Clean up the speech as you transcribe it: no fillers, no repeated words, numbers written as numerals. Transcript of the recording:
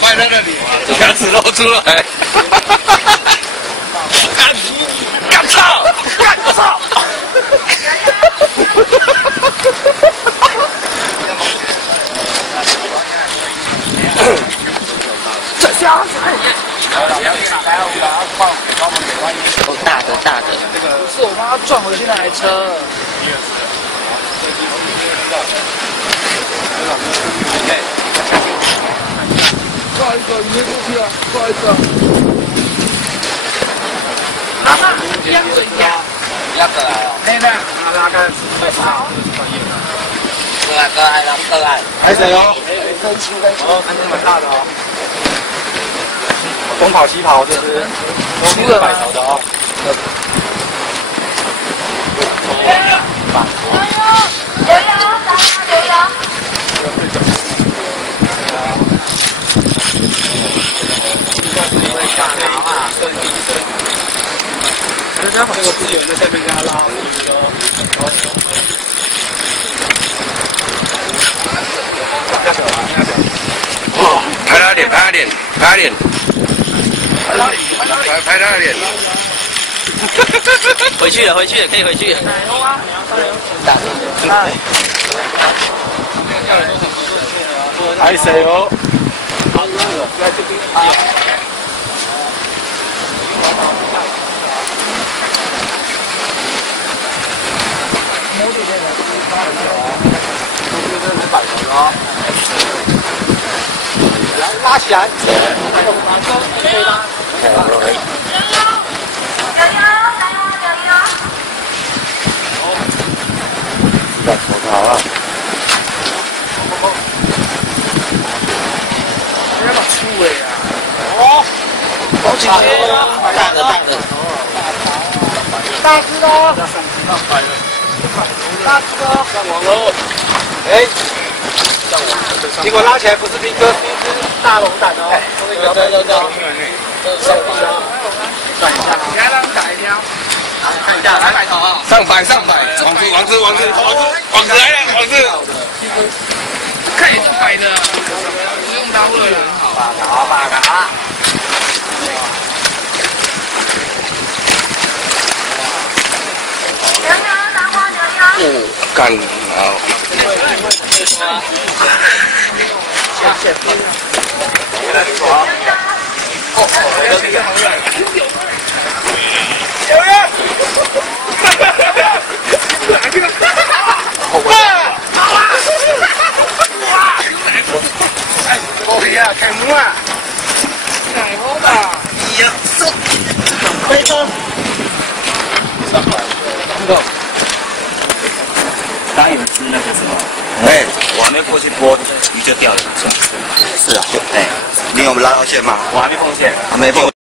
拍他的脸，牙齿露出来。干操！干操！这下子。哦，大的大的。不是我妈撞我的那台车。不好意思，你没过去啊，不好意思啊。妈妈，烟嘴呀，压过来哦。那个，拉开。快跑！过来，过来。还谁哦？分清。哦，还是蛮大的哦。东跑西跑，这是出了百头的哦。这个资源在下面给他拉，拍他脸，拍他脸，拍他脸，拍他脸。回去了，可以回去了。大的。还谁哦？来拉起来，可以拉。好了。人家把出尾啊！哦，好紧张啊！大的。大只的，大只的，上网喽！哎，结果拉起来不是兵哥，是一只大龙胆哦。对。上百，转一下，你还让打一条？看一下，来摆头啊！上百，王子来了，王子。看也是摆的，不用刀了。八个啊！干好。开幕啊！奶红的，呀，这飞车，刚有只那个什么，哎，我还没过去拨，鱼就掉了。是啊，哎，你有拉到线吗？我还没碰线，还没碰。